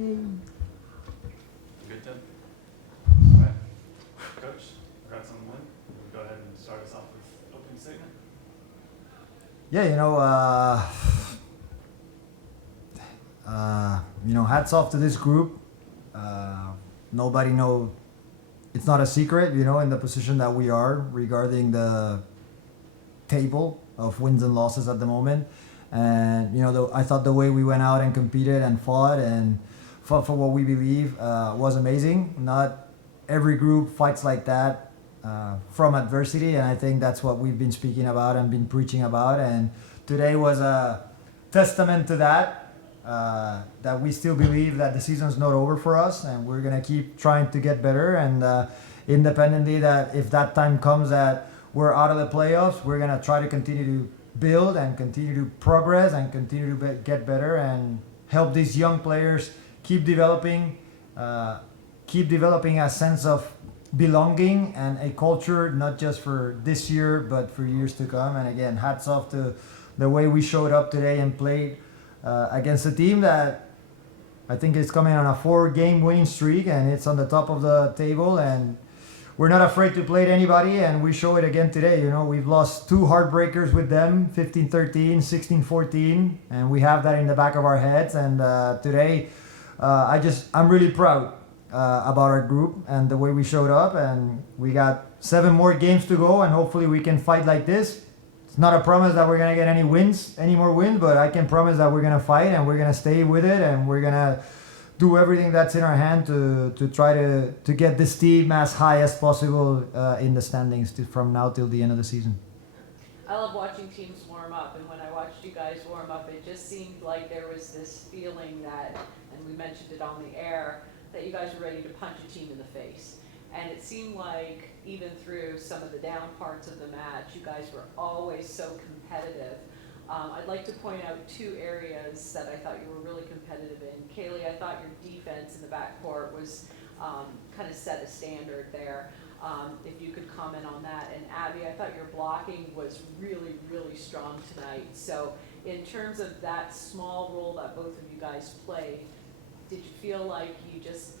Good, Tim? All right. Coach, congrats on the win. We'll go ahead and start us off with opening statement. Yeah, hats off to this group. Nobody know. It's not a secret, in the position that we are regarding the table of wins and losses at the moment. And I thought the way we went out and competed and fought for what we believe was amazing. Not every group fights like that from adversity, and I think that's what we've been speaking about and been preaching about. And today was a testament to that. That we still believe that the season's not over for us, and we're gonna keep trying to get better. And independently, that if that time comes that we're out of the playoffs, we're gonna try to continue to build and continue to progress and continue to get better and help these young players keep developing a sense of belonging and a culture, not just for this year but for years to come. And again, hats off to the way we showed up today and played against a team that I think is coming on a 4-game winning streak, and it's on the top of the table, and we're not afraid to play anybody, and we show it again today. We've lost 2 heartbreakers with them, 15-13, 16-14, and we have that in the back of our heads. And today I'm really proud about our group and the way we showed up, and we got 7 more games to go, and hopefully we can fight like this. It's not a promise that we're going to get any more wins, but I can promise that we're going to fight and we're going to stay with it, and we're going to do everything that's in our hand to try to get this team as high as possible in the standings from now till the end of the season. I love watching teams warm up, and when I watched you guys warm up, it just seemed like there was this feeling that, and we mentioned it on the air, that you guys were ready to punch a team in the face. And it seemed like even through some of the down parts of the match, you guys were always so competitive. I'd like to point out 2 areas that I thought you were really competitive in. Kaylee, I thought your defense in the backcourt was kind of set a standard there. If you could comment on that. And Abby, I thought your blocking was really, really strong tonight. So in terms of that small role that both of you guys played, did you feel like you just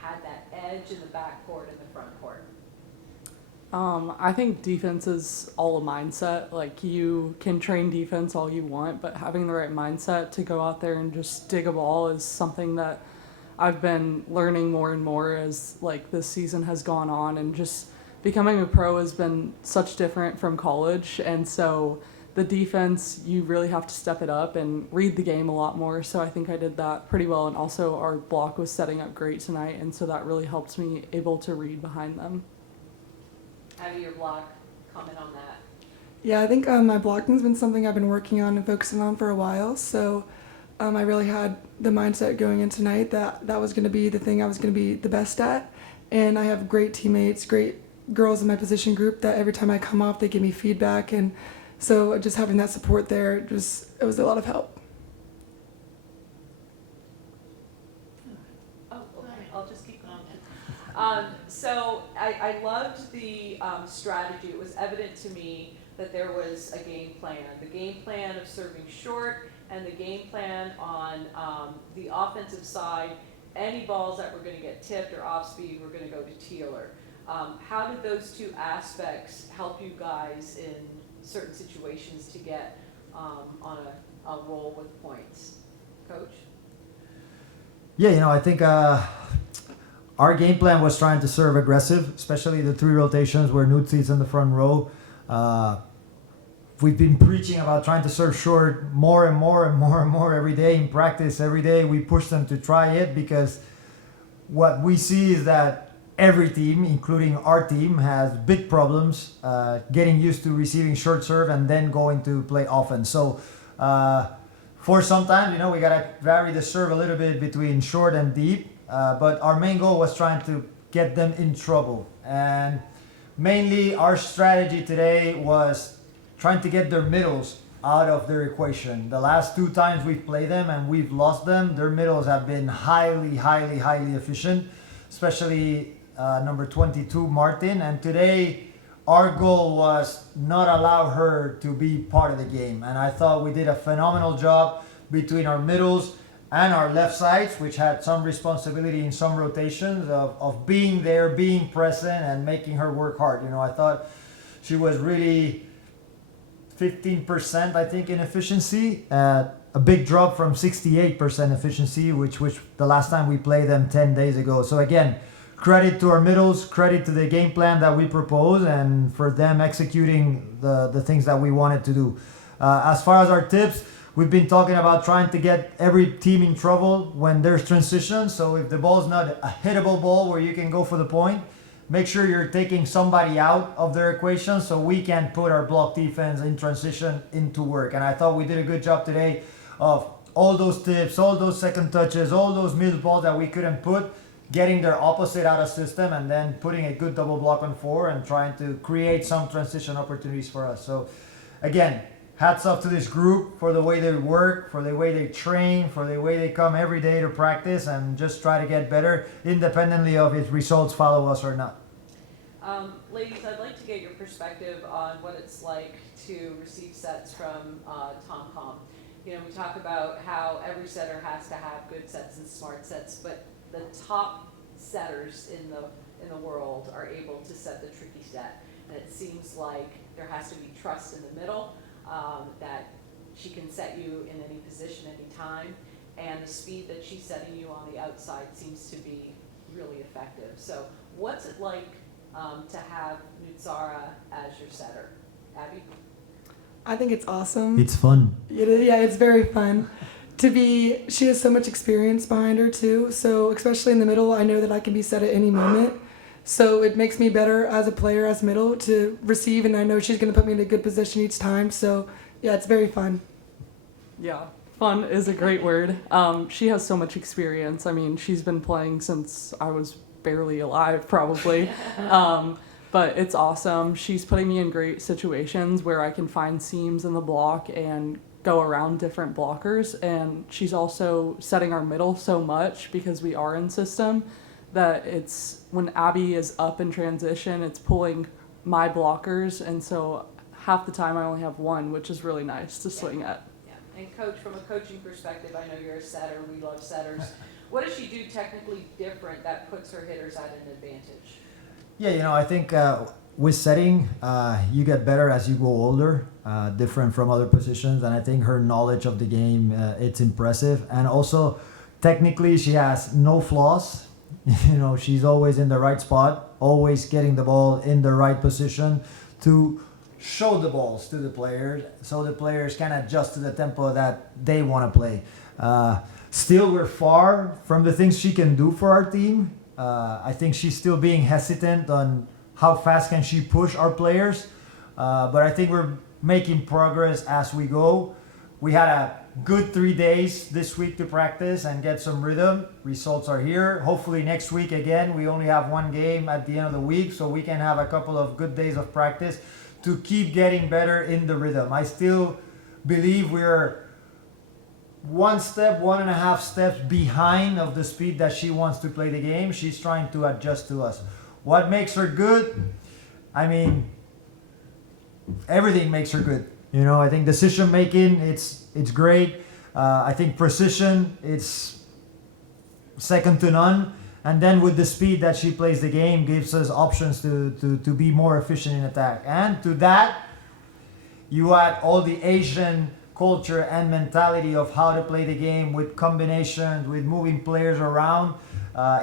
had that edge in the backcourt and the front court? I think defense is all a mindset. Like, you can train defense all you want, but having the right mindset to go out there and just dig a ball is something that I've been learning more and more as this season has gone on, and just becoming a pro has been such different from college. And so the defense, you really have to step it up and read the game a lot more. So I think I did that pretty well. And also our block was setting up great tonight, and so that really helped me able to read behind them. Abby, your block, comment on that. Yeah, I think my blocking's been something I've been working on and focusing on for a while. So I really had the mindset going in tonight that was going to be the thing I was going to be the best at. And I have great teammates, great girls in my position group that every time I come off, they give me feedback. And so just having that support there, it was a lot of help. Oh, okay. I'll just keep going. So I loved the strategy. It was evident to me that there was a game plan. The game plan of serving short and the game plan on the offensive side. Any balls that were going to get tipped or off speed were going to go to Teeler. How did those 2 aspects help you guys in certain situations to get on a roll with points? Coach? Yeah, I think our game plan was trying to serve aggressive, especially the 3 rotations where Nutzi's in the front row. We've been preaching about trying to serve short more and more and more and more every day in practice. Every day we push them to try it, because what we see is that every team, including our team, has big problems getting used to receiving short serve and then going to play offense. So for sometimes, we got to vary the serve a little bit between short and deep. But our main goal was trying to get them in trouble. And mainly our strategy today was trying to get their middles out of their equation. The last 2 times we've played them and we've lost them, their middles have been highly, highly, highly efficient, especially number 22, Martin. And today, our goal was not allow her to be part of the game. And I thought we did a phenomenal job between our middles and our left sides, which had some responsibility in some rotations of being there, being present, and making her work hard. You know, I thought she was really 15%, I think, in efficiency. A big drop from 68% efficiency, which the last time we played them 10 days ago. So again, credit to our middles, credit to the game plan that we proposed, and for them executing the things that we wanted to do. As far as our tips, we've been talking about trying to get every team in trouble when there's transition. So if the ball's not a hittable ball where you can go for the point, make sure you're taking somebody out of their equation so we can put our block defense in transition into work. And I thought we did a good job today of all those tips, all those second touches, all those missed balls that we couldn't put, getting their opposite out of system, and then putting a good double block on 4 and trying to create some transition opportunities for us. So again, hats off to this group for the way they work, for the way they train, for the way they come every day to practice and just try to get better independently of if results follow us or not. Ladies, I'd like to get your perspective on what it's like to receive sets from Tom Com. You know, we talk about how every setter has to have good sets and smart sets, but the top setters in the world are able to set the tricky set. And it seems like there has to be trust in the middle, that she can set you in any position, any time, and the speed that she's setting you on the outside seems to be really effective. So what's it like to have Nutsara as your setter? Abby? I think it's awesome. It's fun. Yeah, it's very fun. She has so much experience behind her too, so especially in the middle, I know that I can be set at any moment. So it makes me better as a player, as middle, to receive, and I know she's going to put me in a good position each time. So yeah, it's very fun. Yeah, fun is a great word. She has so much experience. I mean, she's been playing since I was barely alive, probably. But it's awesome. She's putting me in great situations where I can find seams in the block and go around different blockers. And she's also setting our middle so much because we are in system that it's when Abby is up in transition, it's pulling my blockers. And so half the time I only have one, which is really nice to swing at. Yeah, and coach, from a coaching perspective, I know you're a setter, we love setters. What does she do technically different that puts her hitters at an advantage? Yeah, you know, I think with setting, you get better as you go older, different from other positions. And I think her knowledge of the game, it's impressive. And also, technically, she has no flaws. You know, she's always in the right spot, always getting the ball in the right position to show the balls to the players so the players can adjust to the tempo that they want to play. Still, we're far from the things she can do for our team. I think she's still being hesitant on how fast can she push our players. But I think we're making progress as we go. We had a good 3 days this week to practice and get some rhythm. Results are here. Hopefully next week again, we only have one game at the end of the week, so we can have a couple of good days of practice to keep getting better in the rhythm. I still believe we're 1.5 steps behind of the speed that she wants to play the game. She's trying to adjust to us. What makes her good? I mean, everything makes her good. You know, I think decision making, it's great. I think precision, it's second to none. And then with the speed that she plays the game, gives us options to be more efficient in attack. And to that, you add all the Asian culture and mentality of how to play the game with combinations, with moving players around.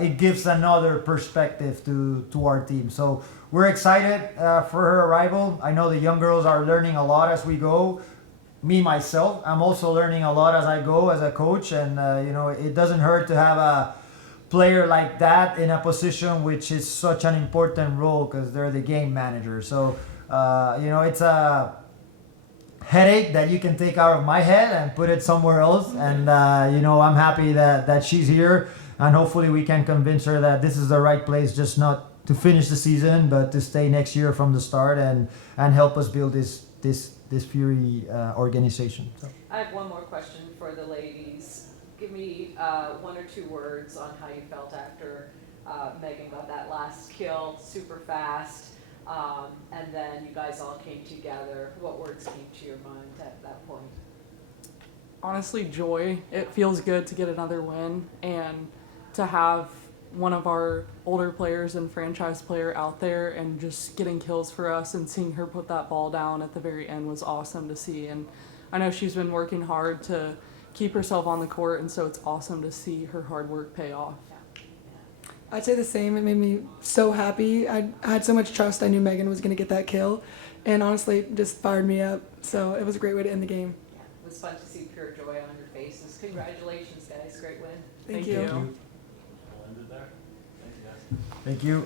It gives another perspective to our team. So we're excited for her arrival. I know the young girls are learning a lot as we go. Me, myself, I'm also learning a lot as I go as a coach. And, you know, it doesn't hurt to have a player like that in a position which is such an important role because they're the game manager. So, you know, it's a headache that you can take out of my head and put it somewhere else. And, you know, I'm happy that she's here. And hopefully we can convince her that this is the right place, just not to finish the season, but to stay next year from the start and help us build this Fury organization. So. I have one more question for the ladies. Give me 1 or 2 words on how you felt after Megan got that last kill, super fast, and then you guys all came together. What words came to your mind at that point? honestly joy. It feels good to get another win and to have one of our older players and franchise player out there and just getting kills for us, and seeing her put that ball down at the very end was awesome to see. And I know she's been working hard to keep herself on the court, and so it's awesome to see her hard work pay off. I'd say the same. It made me so happy. I had so much trust. I knew Megan was going to get that kill, and honestly, it just fired me up. So it was a great way to end the game. Yeah, it was fun to see pure joy on your faces. Congratulations, guys. Great win. Thank Thank you. you. We'll end it there. Thank you, guys. Thank you.